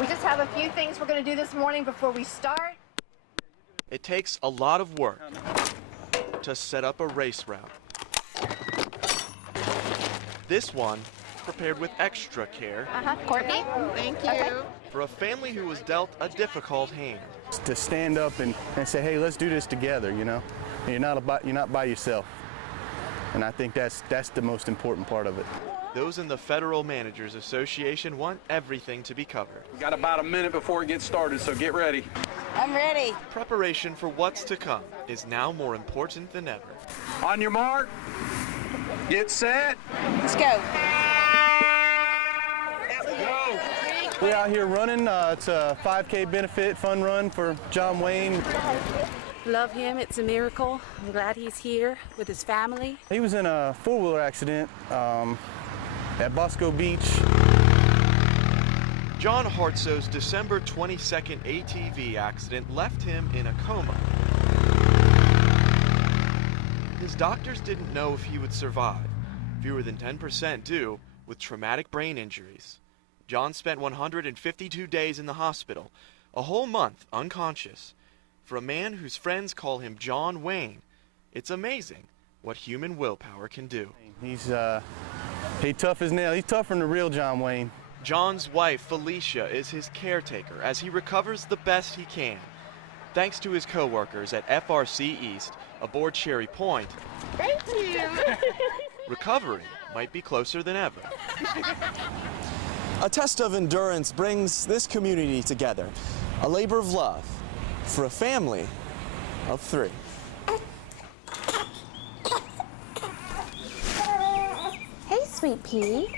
We just have a few things we're going to do this morning before we start. It takes a lot of work to set up a race route. This one prepared with extra care. Courtney? Thank you. Okay. For a family who was dealt a difficult hand. To stand up and say, hey, let's do this together, you know? You're not by yourself. And I think that's the most important part of it. Those in the Federal Managers Association want everything to be covered. We got about a minute before it gets started, so get ready. I'm ready. Preparation for what's to come is now more important than ever. On your mark, get set. Let's go. We're out here running. It's a 5K benefit fun run for John Wayne. Love him. It's a miracle. I'm glad he's here with his family. He was in a four-wheeler accident at Bosco Beach. John Hartso's December 22nd ATV accident left him in a coma. His doctors didn't know if he would survive. Fewer than 10% do, with traumatic brain injuries. John spent 152 days in the hospital, a whole month unconscious. For a man whose friends call him John Wayne, it's amazing what human willpower can do. He's tough as nails. He's tougher than the real John Wayne. John's wife, Felicia, is his caretaker as he recovers the best he can. Thanks to his co-workers at FRC East aboard Cherry Point, Thank you. recovery might be closer than ever. A test of endurance brings this community together, a labor of love for a family of three. Hey, sweet pea.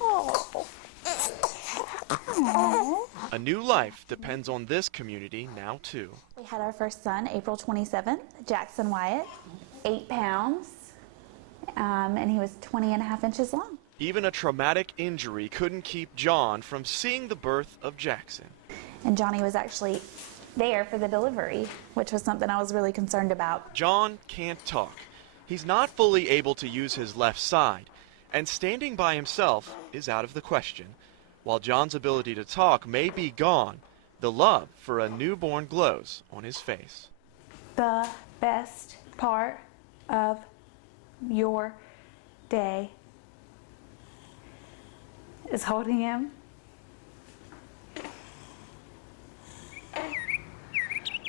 Oh. A new life depends on this community now, too. We had our first son April 27th, Jackson Wyatt, 8 pounds, and he was 20.5 inches long. Even a traumatic injury couldn't keep John from seeing the birth of Jackson. And Johnny was actually there for the delivery, which was something I was really concerned about. John can't talk. He's not fully able to use his left side, and standing by himself is out of the question. While John's ability to talk may be gone, the love for a newborn glows on his face. The best part of your day is holding him.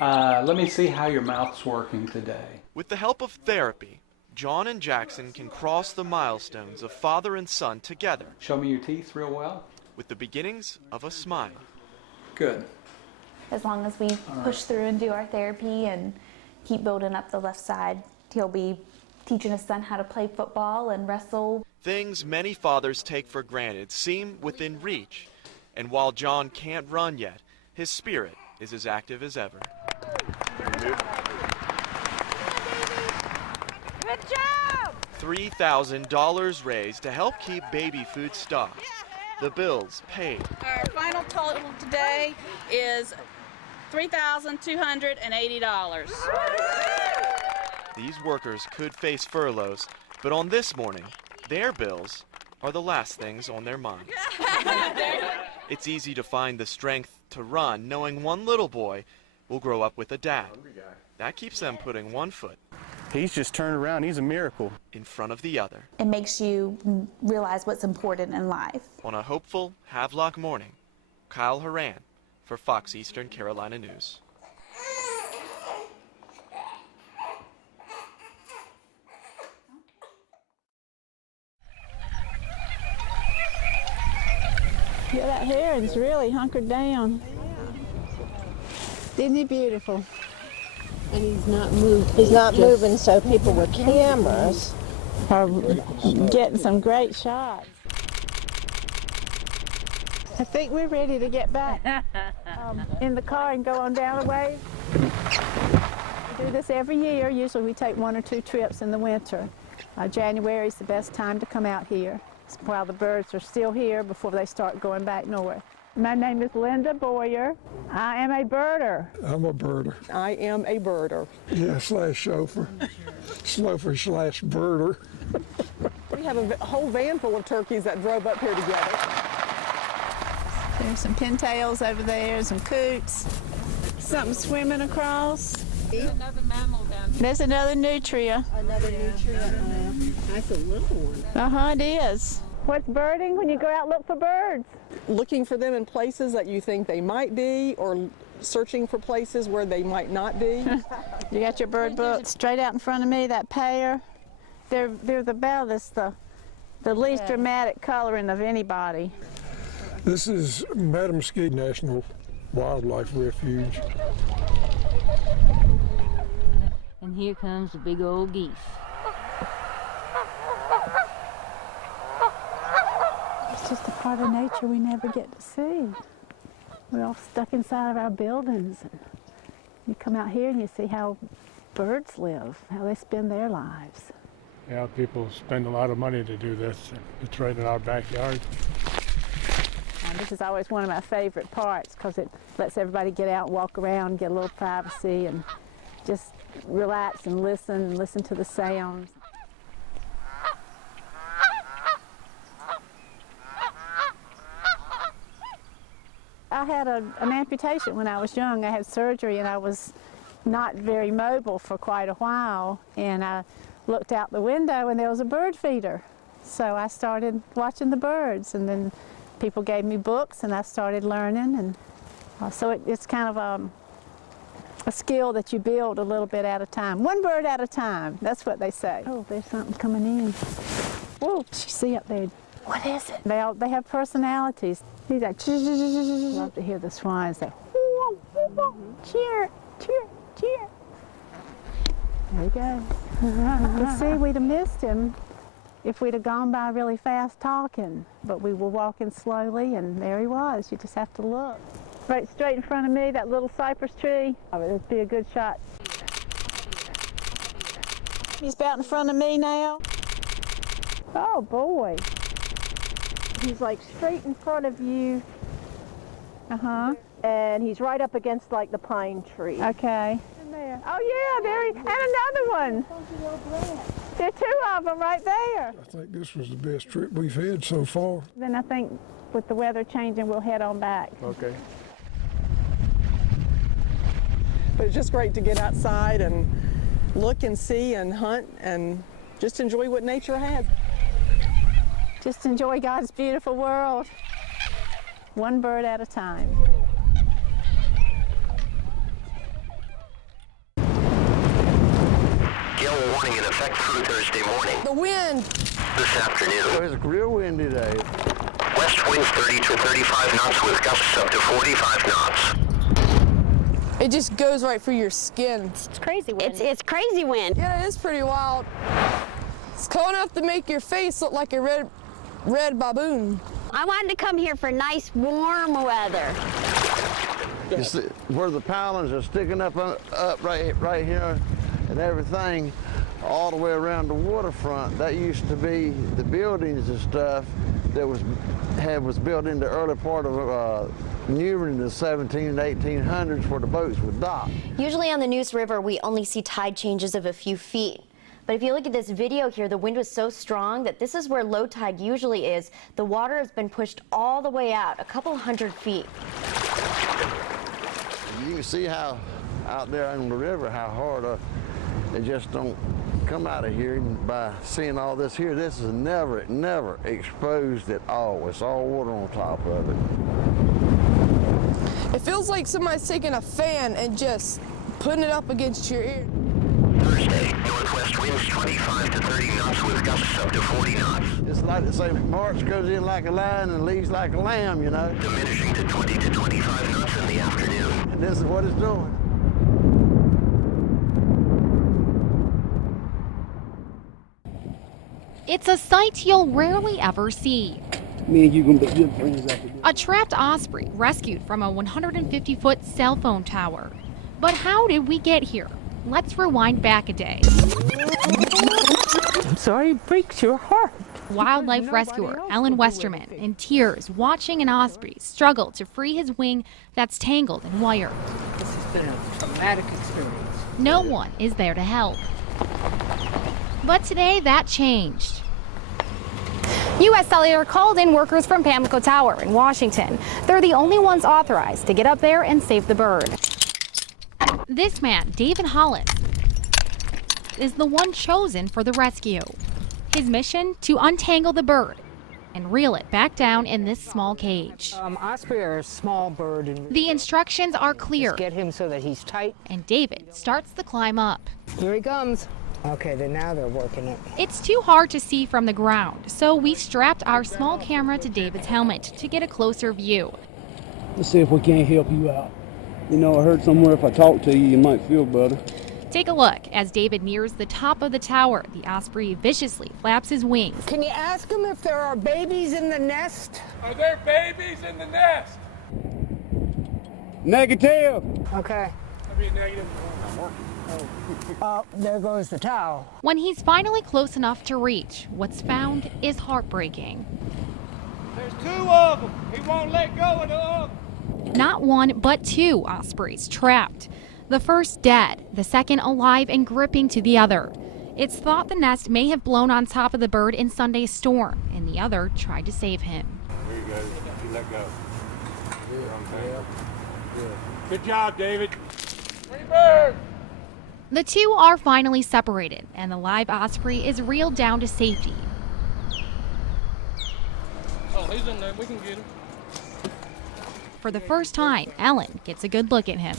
Let me see how your mouth's working today. With the help of therapy, John and Jackson can cross the milestones of father and son together. Show me your teeth real well. With the beginnings of a smile. Good. As long as we push through and do our therapy and keep building up the left side, he'll be teaching his son how to play football and wrestle. Things many fathers take for granted seem within reach. And while John can't run yet, his spirit is as active as ever. Good job. $3,000 raised to help keep baby food stocked. The bills paid. Our final total today is $3,280. These workers could face furloughs, but on this morning, their bills are the last things on their mind. It's easy to find the strength to run knowing one little boy will grow up with a dad. That keeps them putting one foot. He's just turned around. He's a miracle. In front of the other. It makes you realize what's important in life. On a hopeful Havelock morning, Kyle Horan for Fox Eastern Carolina News. Yeah, that heron's really hunkered down. Isn't he beautiful? And he's not moving. He's not moving, so people with cameras are getting some great shots. I think we're ready to get back in the car and go on down a ways. We do this every year. Usually we take 1 or 2 trips in the winter. January is the best time to come out here while the birds are still here before they start going back north. My name is Linda Boyer. I am a birder. I'm a birder. I am a birder. Yeah, slash chauffeur. Chauffeur slash birder. We have a whole van full of turkeys that drove up here together. There's some pintails over there, some coots. Something swimming across. Another mammal down here. There's another nutria. Another nutria. That's a little one. It is. What's birding when you go out look for birds? Looking for them in places that you think they might be, or searching for places where they might not be. You got your bird book straight out in front of me, that pair. They're the least dramatic coloring of anybody. This is Madam Ski National Wildlife Refuge. And here comes the big old geese. It's just a part of nature we never get to see. We're all stuck inside of our buildings. And you come out here and you see how birds live, how they spend their lives. Yeah, people spend a lot of money to do this. It's right in our backyard. And this is always one of my favorite parts because it lets everybody get out and walk around, get a little privacy, and just relax and listen to the sounds. I had an amputation when I was young. I had surgery and I was not very mobile for quite a while. And I looked out the window and there was a bird feeder. So I started watching the birds, and then people gave me books and I started learning. And so it's kind of a skill that you build a little bit at a time. One bird at a time, that's what they say. Oh, there's something coming in. Whoa, you see up there? What is it? They have personalities. He's like, love to hear the swine say, cheer, cheer, cheer. There you go. You see, we'd have missed him if we'd have gone by really fast talking, but we were walking slowly and there he was. You just have to look. Right straight in front of me, that little cypress tree. Oh, it'd be a good shot. He's about in front of me now. Oh boy. He's like straight in front of you. Uh-huh. And he's right up against like the pine tree. Okay. There. Oh yeah, there he, and another one. There are two of them right there. I think this was the best trip we've had so far. Then I think with the weather changing, we'll head on back. Okay. But it's just great to get outside and look and see and hunt and just enjoy what nature has. Just enjoy God's beautiful world, one bird at a time. Gale warning in effect through Thursday morning. The wind! This afternoon. It's real windy today. West winds 30 to 35 knots with gusts up to 45 knots. It just goes right through your skin. It's crazy wind. It's crazy wind. Yeah, it is pretty wild. It's cold enough to make your face look like a red baboon. I wanted to come here for nice warm weather. You see where the pilings are sticking up right here and everything all the way around the waterfront. That used to be the buildings and stuff that was built in the early part of New in the 17 and 1800s where the boats would dock. Usually on the Neuse River, we only see tide changes of a few feet. But if you look at this video here, the wind was so strong that this is where low tide usually is. The water has been pushed all the way out, a couple hundred feet. You can see how out there on the river, how hard they just don't come out of here. And by seeing all this here, this is never exposed at all. It's all water on top of it. It feels like somebody's taking a fan and just putting it up against your ear. Thursday, northwest winds 25 to 30 knots with gusts up to 40 knots. It's like they say, March goes in like a lion and leaves like a lamb, you know. Diminishing to 20 to 25 knots in the afternoon. And this is what it's doing. It's a sight you'll rarely ever see. Me and you gonna be good friends after this. A trapped osprey rescued from a 150-foot cell phone tower. But how did we get here? Let's rewind back a day. I'm sorry it breaks your heart. Wildlife rescuer Ellen Westerman in tears watching an osprey struggle to free his wing that's tangled in wire. This has been a traumatic experience. No one is there to help. But today that changed. U.S. Cellular called in workers from Pamlico Tower in Washington. They're the only ones authorized to get up there and save the bird. This man, David Hollis, is the one chosen for the rescue. His mission, to untangle the bird and reel it back down in this small cage. Osprey are a small bird. And the instructions are clear. Just get him so that he's tight. And David starts the climb up. Here he comes. Okay, then now they're working it. It's too hard to see from the ground, so we strapped our small camera to David's helmet to get a closer view. Let's see if we can't help you out. You know, I heard somewhere if I talk to you, you might feel better. Take a look. As David nears the top of the tower, the osprey viciously flaps his wings. Can you ask him if there are babies in the nest? Are there babies in the nest? Negative. Okay. I mean, negative. There goes the towel. When he's finally close enough to reach, what's found is heartbreaking. There's 2 of them. He won't let go of them. Not one, but 2 ospreys trapped. The first dead, the second alive and gripping to the other. It's thought the nest may have blown on top of the bird in Sunday's storm, and the other tried to save him. There you go. You let go. Good job, David. Free bird. The 2 are finally separated, and the live osprey is reeled down to safety. Oh, he's in there. We can get him. For the first time, Ellen gets a good look at him.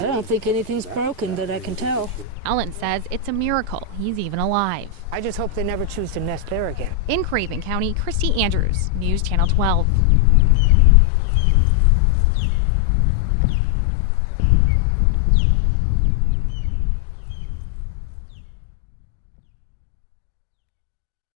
I don't think anything's broken that I can tell. Ellen says it's a miracle he's even alive. I just hope they never choose to nest there again. In Craven County, Christy Andrews, News Channel 12.